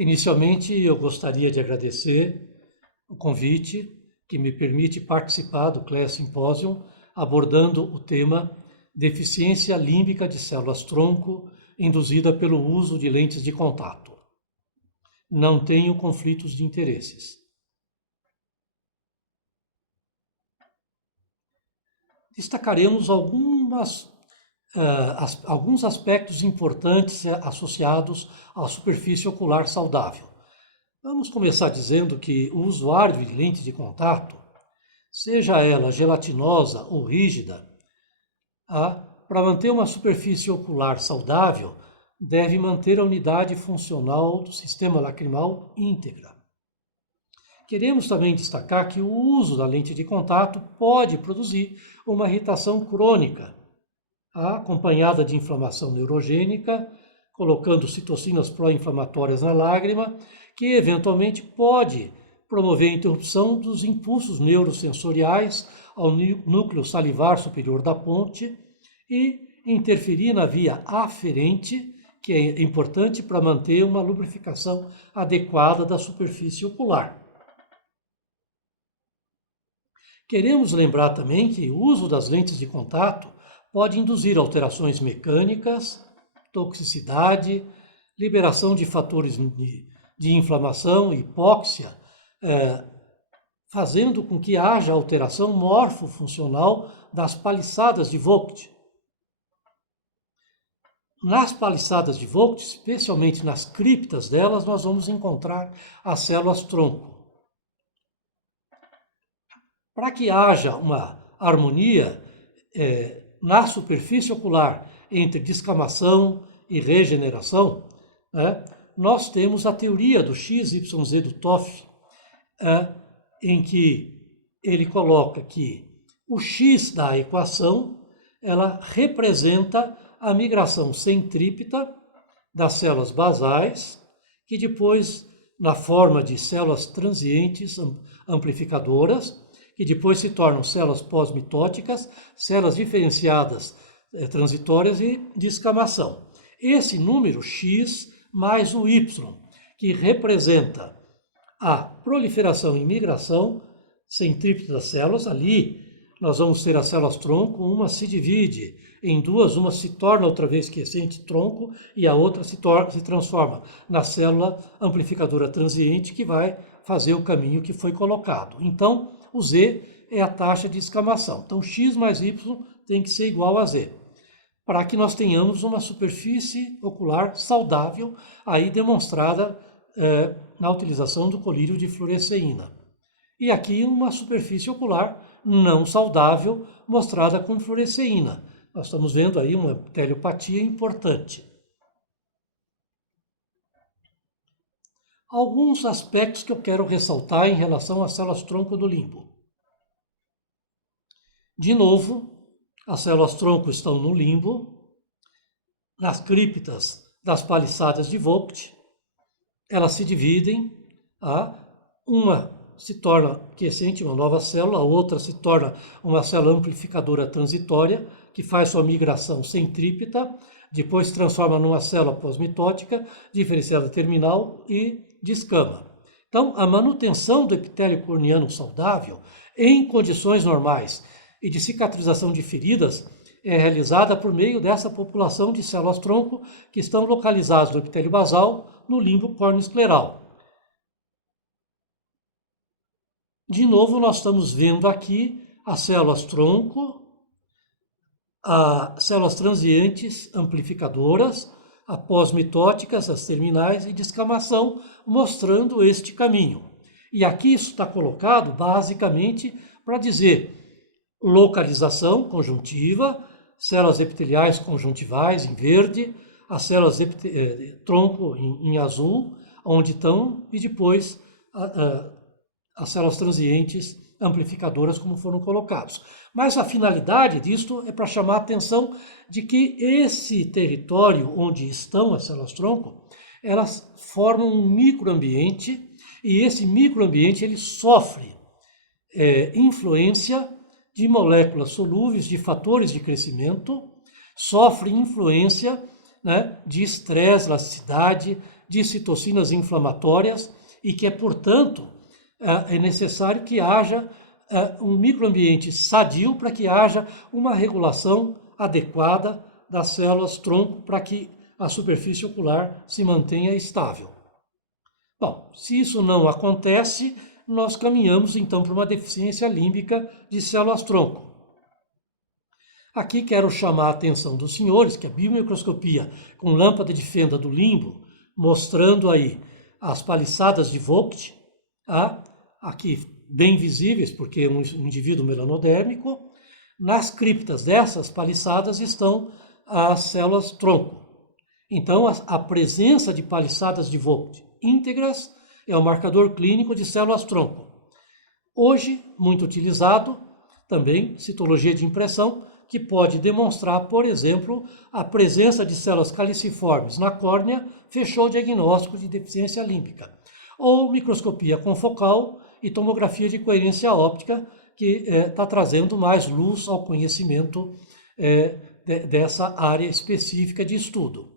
Inicialmente, eu gostaria de agradecer o convite que me permite participar do CLEA Symposium, abordando o tema deficiência límbica de células-tronco induzida pelo uso de lentes de contato. Não tenho conflitos de interesses. Destacaremos alguns aspectos importantes associados à superfície ocular saudável. Vamos começar dizendo que o usuário de lente de contato, seja ela gelatinosa ou rígida, para manter uma superfície ocular saudável, deve manter a unidade funcional do sistema lacrimal íntegra. Queremos também destacar que o uso da lente de contato pode produzir uma irritação crônica, acompanhada de inflamação neurogênica, colocando citocinas pró-inflamatórias na lágrima, que eventualmente pode promover a interrupção dos impulsos neurosensoriais ao núcleo salivar superior da ponte e interferir na via aferente, que é importante para manter uma lubrificação adequada da superfície ocular. Queremos lembrar também que o uso das lentes de contato pode induzir alterações mecânicas, toxicidade, liberação de fatores de inflamação, hipóxia, fazendo com que haja alteração morfofuncional das paliçadas de Vogt. Nas paliçadas de Vogt, especialmente nas criptas delas, nós vamos encontrar as células-tronco. Para que haja uma harmonia na superfície ocular entre descamação e regeneração, nós temos a teoria do XYZ do Toff, em que ele coloca que o X da equação ela representa a migração centrípeta das células basais, que depois, na forma de células transientes amplificadoras, que depois se tornam células pós-mitóticas, células diferenciadas transitórias e de escamação. Esse número X mais o Y, que representa a proliferação e migração centrípeta das células, ali nós vamos ter as células-tronco, uma se divide em duas, uma se torna outra vez quiescente tronco e a outra se transforma na célula amplificadora transiente que vai fazer o caminho que foi colocado. Então, o Z é a taxa de escamação. Então, X mais Y tem que ser igual a Z, para que nós tenhamos uma superfície ocular saudável, aí demonstrada na utilização do colírio de fluoresceína. E aqui uma superfície ocular não saudável, mostrada com fluoresceína. Nós estamos vendo aí uma epiteliopatia importante. Alguns aspectos que eu quero ressaltar em relação às células-tronco do limbo. De novo, as células-tronco estão no limbo, nas criptas das paliçadas de Vogt. Elas se dividem, uma se torna quiescente, uma nova célula, a outra se torna uma célula amplificadora transitória, que faz sua migração centrípeta, depois se transforma numa célula pós-mitótica, diferenciada terminal e descama. Então, a manutenção do epitélio corneano saudável em condições normais e de cicatrização de feridas é realizada por meio dessa população de células-tronco que estão localizadas no epitélio basal, no limbo córneo-escleral. De novo, nós estamos vendo aqui as células-tronco, as células transientes amplificadoras, as pós-mitóticas, as terminais e descamação, mostrando este caminho. E aqui isso está colocado basicamente para dizer localização conjuntiva, células epiteliais conjuntivais em verde, as células tronco em azul, onde estão, e depois as células transientes amplificadoras como foram colocados. Mas a finalidade disto é para chamar a atenção de que esse território onde estão as células-tronco, elas formam um microambiente e esse microambiente ele sofre influência de moléculas solúveis, de fatores de crescimento, sofre influência né, de estresse, elasticidade, de citocinas inflamatórias e que portanto, é necessário que haja um microambiente sadio para que haja uma regulação adequada das células tronco para que a superfície ocular se mantenha estável. Bom, se isso não acontece, nós caminhamos então para uma deficiência límbica de células tronco. Aqui quero chamar a atenção dos senhores que a biomicroscopia com lâmpada de fenda do limbo, mostrando aí as paliçadas de Vogt, aqui bem visíveis porque é um indivíduo melanodérmico. Nas criptas dessas paliçadas estão as células tronco. Então, a presença de paliçadas de Vogt íntegras é o marcador clínico de células tronco. Hoje, muito utilizado, também citologia de impressão, que pode demonstrar, por exemplo, a presença de células caliciformes na córnea, fechou o diagnóstico de deficiência límbica. Ou microscopia confocal e tomografia de coerência óptica, que está trazendo mais luz ao conhecimento dessa área específica de estudo.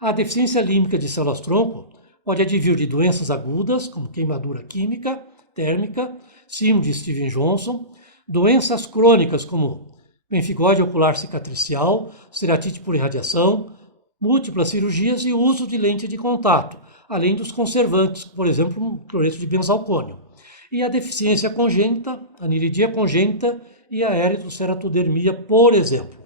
A deficiência límbica de células-tronco pode advir de doenças agudas, como queimadura química, térmica, síndrome de Stevens-Johnson, doenças crônicas como pemphigose ocular cicatricial, ceratite por irradiação, múltiplas cirurgias e uso de lente de contato, além dos conservantes, por exemplo, cloreto de benzalcônio. E a deficiência congênita, aniridia congênita e a eritroceratodermia, por exemplo.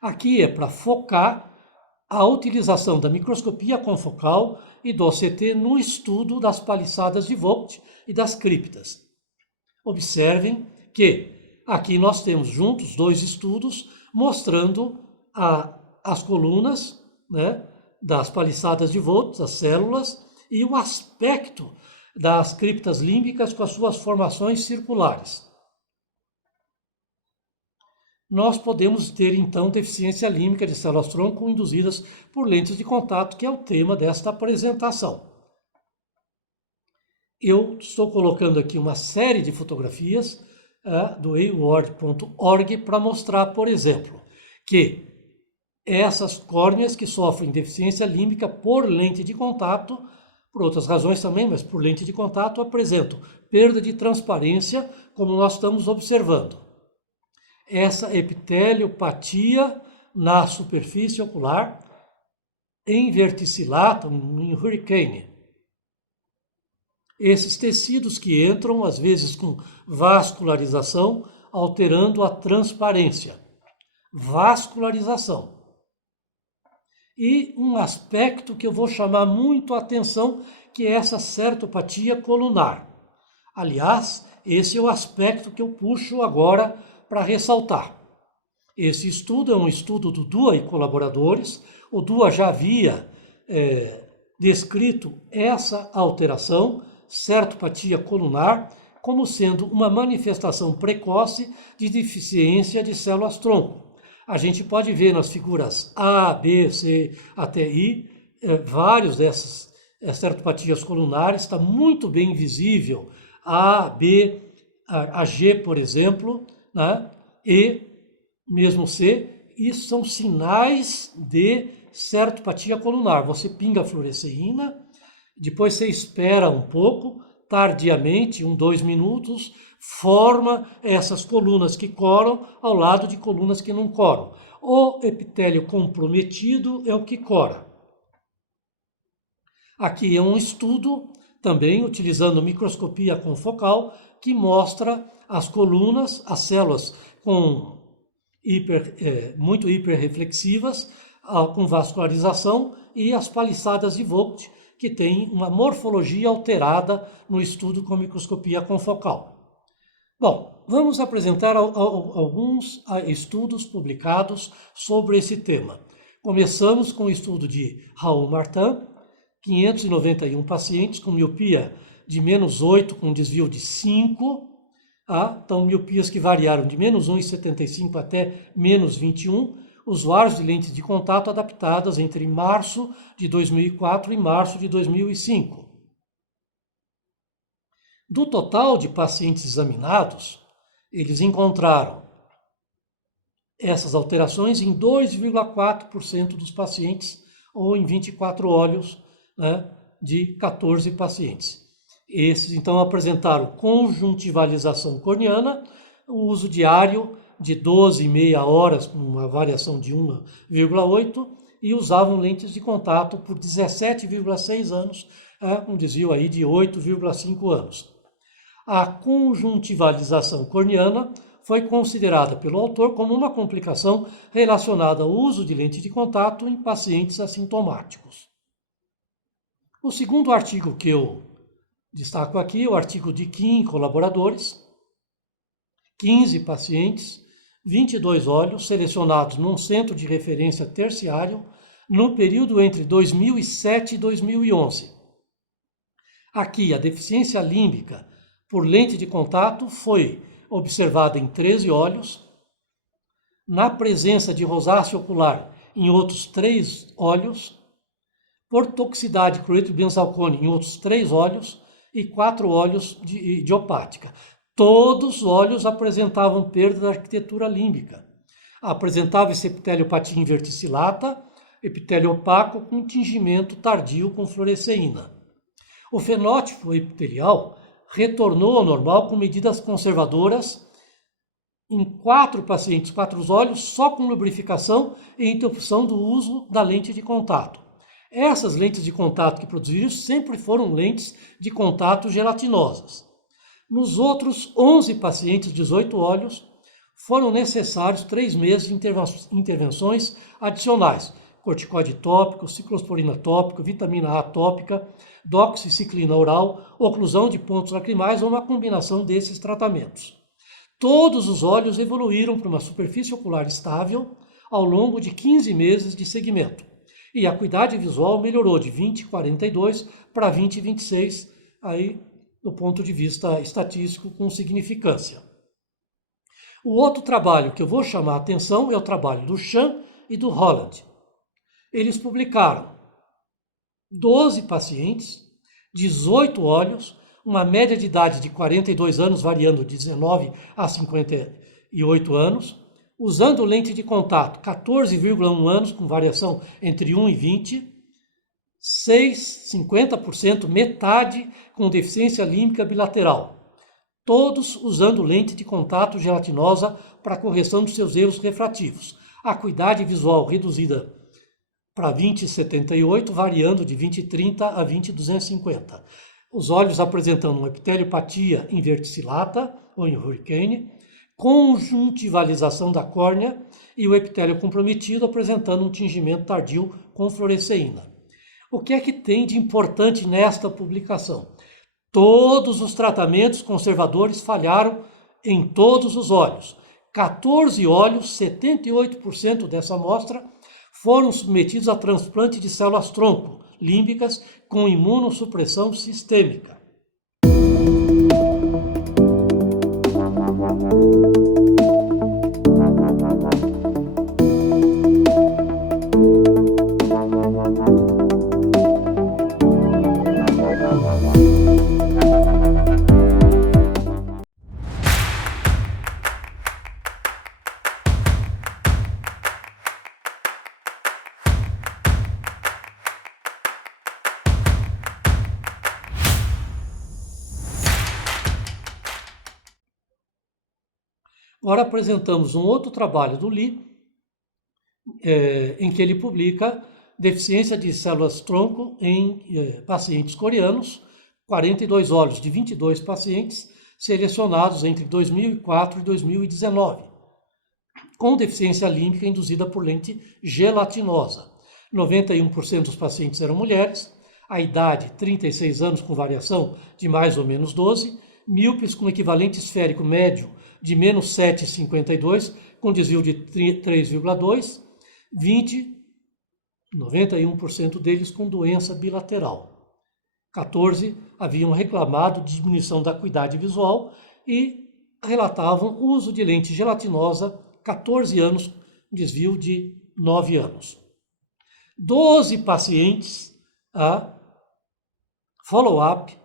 Aqui é para focar a utilização da microscopia confocal e do OCT no estudo das paliçadas de Vogt e das criptas. Observem que aqui nós temos juntos dois estudos mostrando as colunas, né, das paliçadas de Vogt, as células, e o aspecto das criptas límbicas com as suas formações circulares. Nós podemos ter, então, deficiência límbica de células-tronco induzidas por lentes de contato, que é o tema desta apresentação. Eu estou colocando aqui uma série de fotografias do award.org para mostrar, por exemplo, que essas córneas que sofrem deficiência límbica por lente de contato, por outras razões também, mas por lente de contato, apresentam perda de transparência, como nós estamos observando. Essa epiteliopatia na superfície ocular em verticillata, em hurricane. Esses tecidos que entram, às vezes, com vascularização, alterando a transparência. Vascularização. E um aspecto que eu vou chamar muito a atenção, que é essa certopatia colunar. Aliás, esse é o aspecto que eu puxo agora para ressaltar. Esse estudo é um estudo do Dua e colaboradores. O Dua já havia descrito essa alteração, certopatia colunar, como sendo uma manifestação precoce de deficiência de células-tronco. A gente pode ver nas figuras A, B, C até I, vários dessas certopatias colunares, está muito bem visível A, B, a G, por exemplo, né? E mesmo C, isso são sinais de certopatia colunar. Você pinga a fluoresceína, depois você espera um pouco, tardiamente, 2 minutos, forma essas colunas que coram ao lado de colunas que não coram. O epitélio comprometido é o que cora. Aqui é um estudo, também utilizando microscopia confocal, que mostra as colunas, as células muito hiperreflexivas, com vascularização, e as paliçadas de Vogt, que têm uma morfologia alterada no estudo com microscopia confocal. Bom, vamos apresentar alguns estudos publicados sobre esse tema. Começamos com o estudo de Raul Martin, 591 pacientes com miopia de -8 com desvio de 5, então miopias que variaram de -1,75 até -21, usuários de lentes de contato adaptadas entre março de 2004 e março de 2005. Do total de pacientes examinados, eles encontraram essas alterações em 2,4% dos pacientes, ou em 24 olhos, né, de 14 pacientes. Esses, então, apresentaram conjuntivalização corneana, o uso diário de 12,5 horas, com uma variação de 1,8, e usavam lentes de contato por 17,6 anos, um desvio aí de 8,5 anos. A conjuntivalização corneana foi considerada pelo autor como uma complicação relacionada ao uso de lente de contato em pacientes assintomáticos. O segundo artigo que eu destaco aqui é o artigo de Kim e colaboradores, 15 pacientes, 22 olhos, selecionados num centro de referência terciário no período entre 2007 e 2011. Aqui, a deficiência límbica por lente de contato foi observada em 13 olhos, na presença de rosácea ocular em outros 3 olhos, por toxicidade cloreto benzalcone em outros 3 olhos e 4 olhos de idiopática. Todos os olhos apresentavam perda da arquitetura límbica. Apresentava esse epiteliopatia inverticillata, epitélio opaco com tingimento tardio com fluoresceína. O fenótipo epitelial retornou ao normal com medidas conservadoras em 4 pacientes, 4 olhos, só com lubrificação e interrupção do uso da lente de contato. Essas lentes de contato que produziram sempre foram lentes de contato gelatinosas. Nos outros 11 pacientes, 18 olhos, foram necessários 3 meses de intervenções adicionais. Corticoide tópico, ciclosporina tópico, vitamina A tópica, doxiciclina oral, oclusão de pontos lacrimais ou uma combinação desses tratamentos. Todos os olhos evoluíram para uma superfície ocular estável ao longo de 15 meses de segmento. E a acuidade visual melhorou de 20,42 para 20,26, aí do ponto de vista estatístico com significância. O outro trabalho que eu vou chamar a atenção é o trabalho do Chan e do Holland. Eles publicaram 12 pacientes, 18 olhos, uma média de idade de 42 anos, variando de 19 a 58 anos, usando lente de contato 14,1 anos, com variação entre 1 e 20, 50%, metade com deficiência límbica bilateral. Todos usando lente de contato gelatinosa para correção dos seus erros refrativos. Acuidade visual reduzida para 20,78, variando de 20,30 a 20,250. Os olhos apresentando uma epiteliopatia inverticillata ou em hurricane, conjuntivalização da córnea e o epitélio comprometido apresentando um tingimento tardio com fluoresceína. O que é que tem de importante nesta publicação? Todos os tratamentos conservadores falharam em todos os olhos. 14 olhos, 78% dessa amostra, foram submetidos a transplante de células-tronco límbicas com imunossupressão sistêmica. Agora apresentamos um outro trabalho do Lee, em que ele publica deficiência de células-tronco em pacientes coreanos, 42 olhos de 22 pacientes selecionados entre 2004 e 2019, com deficiência límbica induzida por lente gelatinosa. 91% dos pacientes eram mulheres, a idade 36 anos com variação de mais ou menos 12, míopes com equivalente esférico médio de -7,52, com desvio de 3,2, 20 91% deles com doença bilateral. 14 haviam reclamado de diminuição da acuidade visual e relatavam uso de lente gelatinosa, 14 anos, desvio de 9 anos. 12 pacientes a follow-up,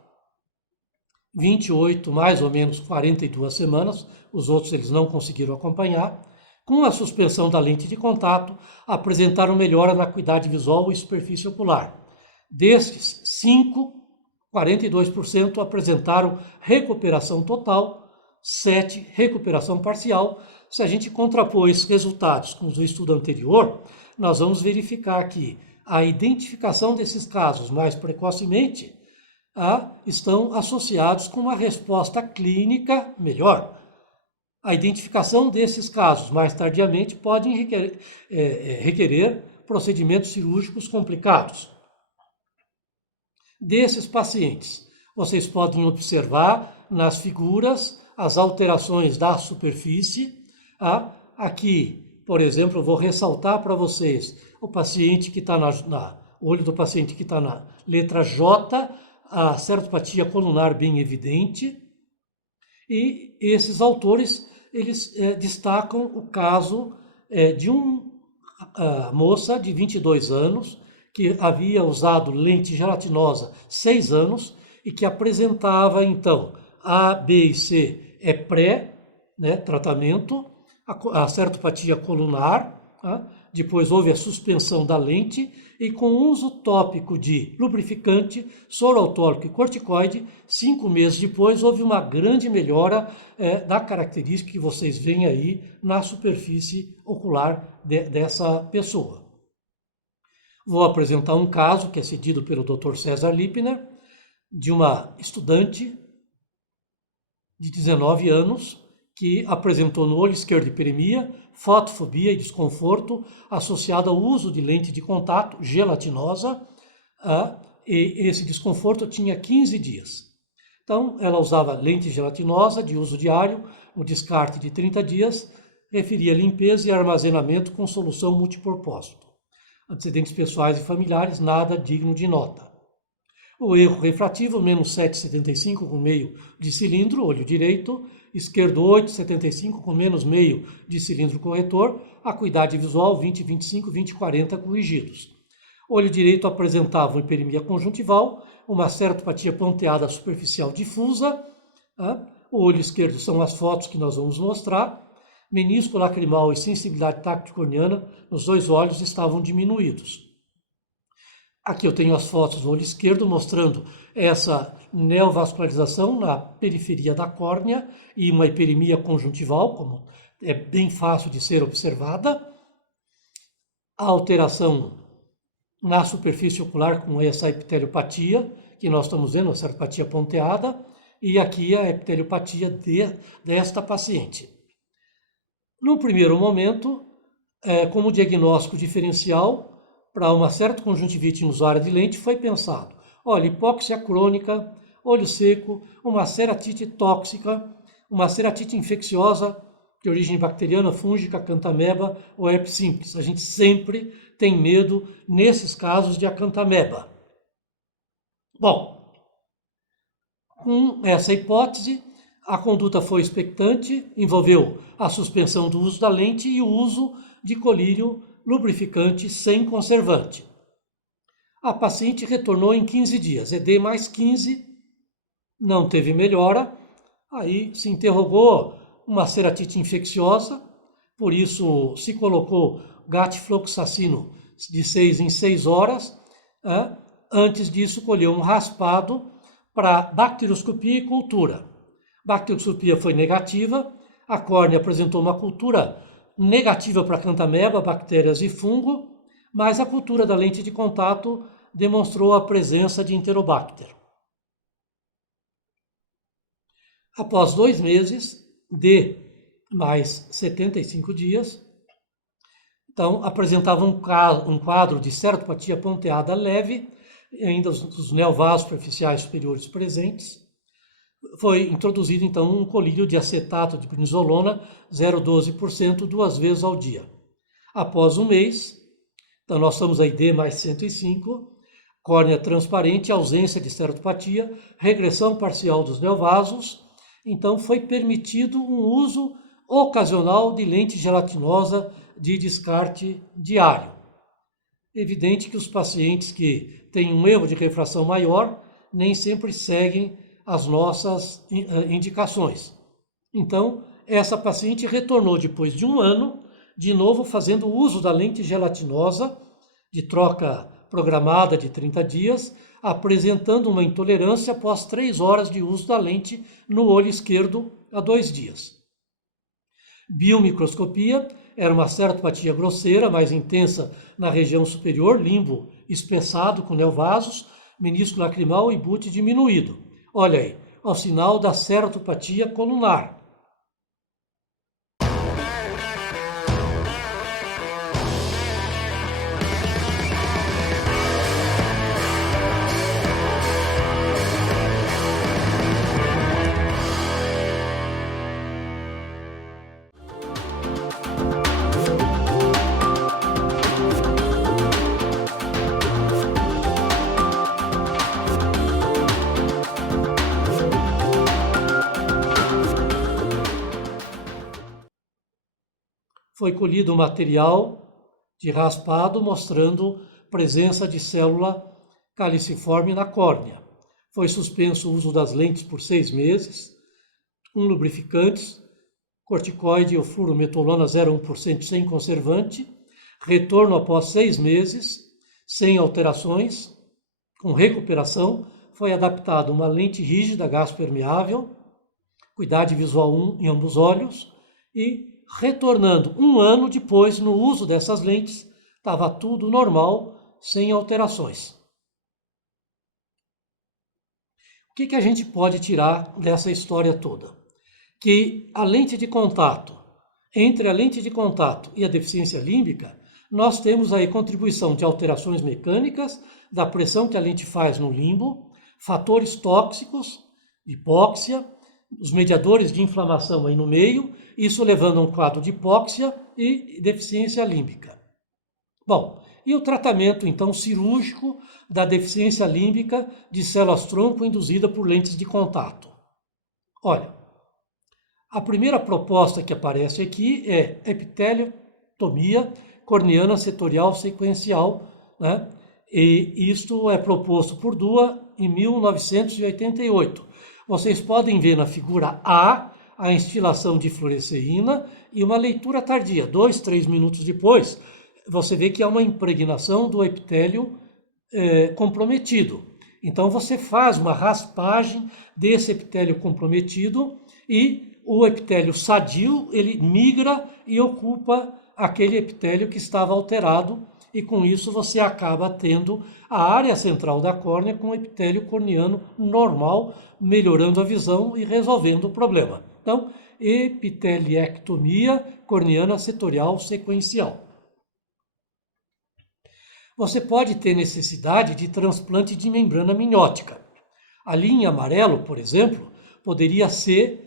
28, mais ou menos 42 semanas, os outros eles não conseguiram acompanhar, com a suspensão da lente de contato, apresentaram melhora na acuidade visual e superfície ocular. Destes, 5, 42% apresentaram recuperação total, 7, recuperação parcial. Se a gente contrapor esses resultados com os do estudo anterior, nós vamos verificar que a identificação desses casos mais precocemente estão associados com uma resposta clínica melhor. A identificação desses casos mais tardiamente pode requerer procedimentos cirúrgicos complicados. Desses pacientes, vocês podem observar nas figuras as alterações da superfície. Aqui, por exemplo, eu vou ressaltar para vocês o paciente que está o olho do paciente que está na letra J, a ceratopatia colunar bem evidente. E esses autores, eles destacam o caso de uma moça de 22 anos que havia usado lente gelatinosa 6 anos e que apresentava, então, A, B e C tratamento, a ceratopatia colunar, depois houve a suspensão da lente e com uso tópico de lubrificante, soro alcoólico e corticoide, 5 meses depois houve uma grande melhora da característica que vocês veem aí na superfície ocular dessa pessoa. Vou apresentar um caso que é cedido pelo Dr. César Lippner, de uma estudante de 19 anos que apresentou no olho esquerdo hiperemia, fotofobia e desconforto associado ao uso de lente de contato gelatinosa, e esse desconforto tinha 15 dias. Então, ela usava lente gelatinosa de uso diário, o descarte de 30 dias, referia limpeza e armazenamento com solução multipropósito. Antecedentes pessoais e familiares, nada digno de nota. O erro refrativo, menos 7,75 com meio de cilindro, olho direito, esquerdo 8,75 com menos meio de cilindro corretor, acuidade visual 20,25, 20,40 corrigidos. Olho direito apresentava uma hiperemia conjuntival, uma ceratopatia ponteada superficial difusa. O olho esquerdo são as fotos que nós vamos mostrar. Menisco lacrimal e sensibilidade táctil-corneana nos dois olhos estavam diminuídos. Aqui eu tenho as fotos do olho esquerdo mostrando essa neovascularização na periferia da córnea e uma hiperemia conjuntival, como é bem fácil de ser observada. A alteração na superfície ocular com essa epiteliopatia, que nós estamos vendo, a ceratopatia ponteada, e aqui a epiteliopatia desta paciente. No primeiro momento, como diagnóstico diferencial, para uma certa conjuntivite inusuária de lente, foi pensado, olha, hipóxia crônica, olho seco, uma ceratite tóxica, uma ceratite infecciosa de origem bacteriana, fúngica, acanthameba ou herpes simples. A gente sempre tem medo, nesses casos, de acanthameba. Bom, com essa hipótese, a conduta foi expectante, envolveu a suspensão do uso da lente e o uso de colírio lubrificante sem conservante. A paciente retornou em 15 dias, ED mais 15, não teve melhora, aí se interrogou uma ceratite infecciosa, por isso se colocou gatifloxacino de 6 em 6 horas, antes disso colheu um raspado para bacterioscopia e cultura. Bacterioscopia foi negativa, a córnea apresentou uma cultura negativa para acanthameba, bactérias e fungo, mas a cultura da lente de contato demonstrou a presença de Enterobacter. Após 2 meses, de mais 75 dias, então apresentava um quadro de ceratopatia ponteada leve, ainda os neovasos superficiais superiores presentes. Foi introduzido, então, um colírio de acetato de prednisolona 0,12% 2 vezes ao dia. Após um mês, Então nós somos aí D mais 105, córnea transparente, ausência de esterotopatia, regressão parcial dos neovasos. Então foi permitido um uso ocasional de lente gelatinosa de descarte diário. Evidente que os pacientes que têm um erro de refração maior nem sempre seguem as nossas indicações. Então, essa paciente retornou depois de um ano, de novo fazendo uso da lente gelatinosa, de troca programada de 30 dias, apresentando uma intolerância após 3 horas de uso da lente no olho esquerdo há 2 dias. Biomicroscopia, era uma esterotopatia grosseira, mais intensa na região superior, limbo espessado com neovasos, menisco lacrimal e bute diminuído. Olha aí, ao sinal da esterotopatia colunar. Foi colhido um material de raspado mostrando presença de célula caliciforme na córnea. Foi suspenso o uso das lentes por 6 meses, com lubrificantes, corticoide ou fluorometolona 0,1% sem conservante, retorno após 6 meses, sem alterações, com recuperação, foi adaptado uma lente rígida gaspermeável, cuidado visual 1 em ambos olhos e retornando um ano depois no uso dessas lentes, estava tudo normal, sem alterações. O que a gente pode tirar dessa história toda? Que a lente de contato, entre a lente de contato e a deficiência límbica, nós temos aí contribuição de alterações mecânicas, da pressão que a lente faz no limbo, fatores tóxicos, hipóxia, os mediadores de inflamação aí no meio, isso levando a um quadro de hipóxia e deficiência límbica. Bom, e o tratamento então cirúrgico da deficiência límbica de células-tronco induzida por lentes de contato? Olha, a primeira proposta que aparece aqui é epiteliotomia corneana setorial sequencial, né? E isto é proposto por Dua em 1988. Vocês podem ver na figura a instilação de fluoresceína e uma leitura tardia. 2, 3 minutos depois, você vê que há uma impregnação do epitélio comprometido. Então você faz uma raspagem desse epitélio comprometido e o epitélio sadio, ele migra e ocupa aquele epitélio que estava alterado e com isso você acaba tendo a área central da córnea com o epitélio corneano normal, melhorando a visão e resolvendo o problema. Então, epiteliectomia corneana setorial sequencial. Você pode ter necessidade de transplante de membrana amniótica. Ali em amarelo, por exemplo, poderia ser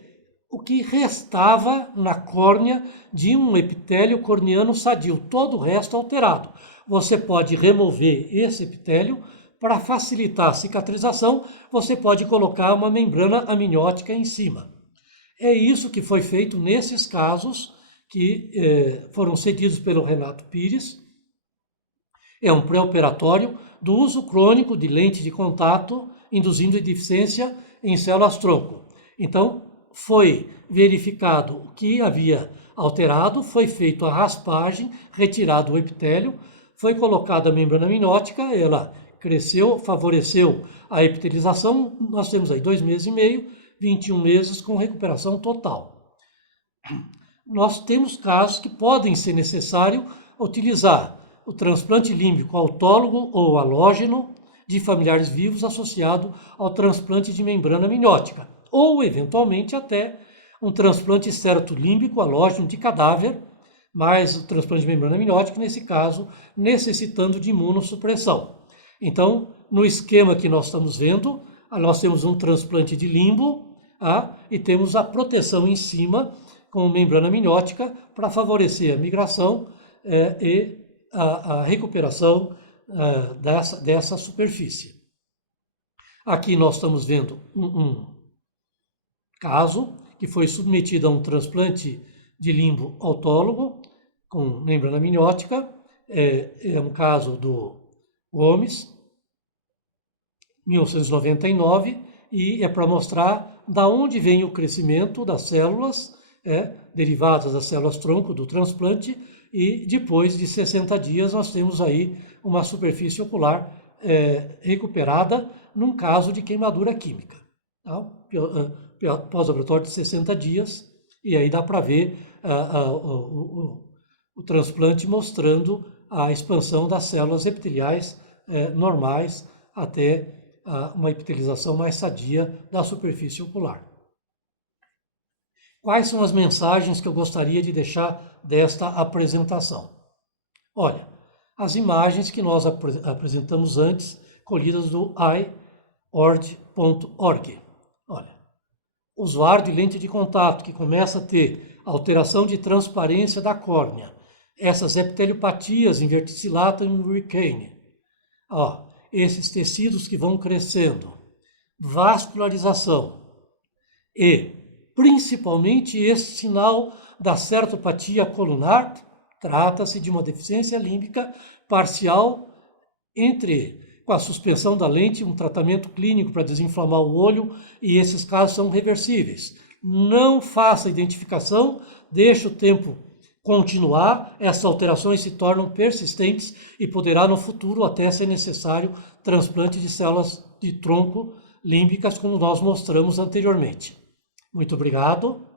o que restava na córnea de um epitélio corneano sadio, todo o resto alterado. Você pode remover esse epitélio para facilitar a cicatrização, você pode colocar uma membrana amniótica em cima. É isso que foi feito nesses casos que foram cedidos pelo Renato Pires. É um pré-operatório do uso crônico de lente de contato induzindo deficiência em células-tronco. Então, foi verificado o que havia alterado, foi feita a raspagem, retirado o epitélio, foi colocada a membrana amniótica, ela cresceu, favoreceu a epitelização, nós temos aí 2 meses e meio, 21 meses com recuperação total. Nós temos casos que podem ser necessário utilizar o transplante límbico autólogo ou halógeno de familiares vivos associado ao transplante de membrana amniótica, ou eventualmente até um transplante esterotolímbico halógeno de cadáver, mas o transplante de membrana amniótica, nesse caso, necessitando de imunossupressão. Então, no esquema que nós estamos vendo, nós temos um transplante de limbo e temos a proteção em cima com membrana amniótica para favorecer a migração e a recuperação dessa superfície. Aqui nós estamos vendo um caso que foi submetido a um transplante de limbo autólogo com membrana amniótica. É um caso do Gomes, 1999, e é para mostrar da onde vem o crescimento das células derivadas das células tronco do transplante, e depois de 60 dias nós temos aí uma superfície ocular recuperada num caso de queimadura química. Tá? Pós-operatório de 60 dias, e aí dá para ver o transplante mostrando a expansão das células epiteliais normais até uma epitelização mais sadia da superfície ocular. Quais são as mensagens que eu gostaria de deixar desta apresentação? Olha, as imagens que nós apresentamos antes, colhidas do iord.org. Olha, usuário de lente de contato que começa a ter alteração de transparência da córnea, essas epiteliopatias em verticillatum e Burkheim, esses tecidos que vão crescendo, vascularização e principalmente esse sinal da certopatia colunar. Trata-se de uma deficiência límbica parcial com a suspensão da lente, um tratamento clínico para desinflamar o olho, e esses casos são reversíveis. Não faça identificação, deixe o tempo continuar, essas alterações se tornam persistentes e poderá no futuro até ser necessário transplante de células de tronco límbicas, como nós mostramos anteriormente. Muito obrigado.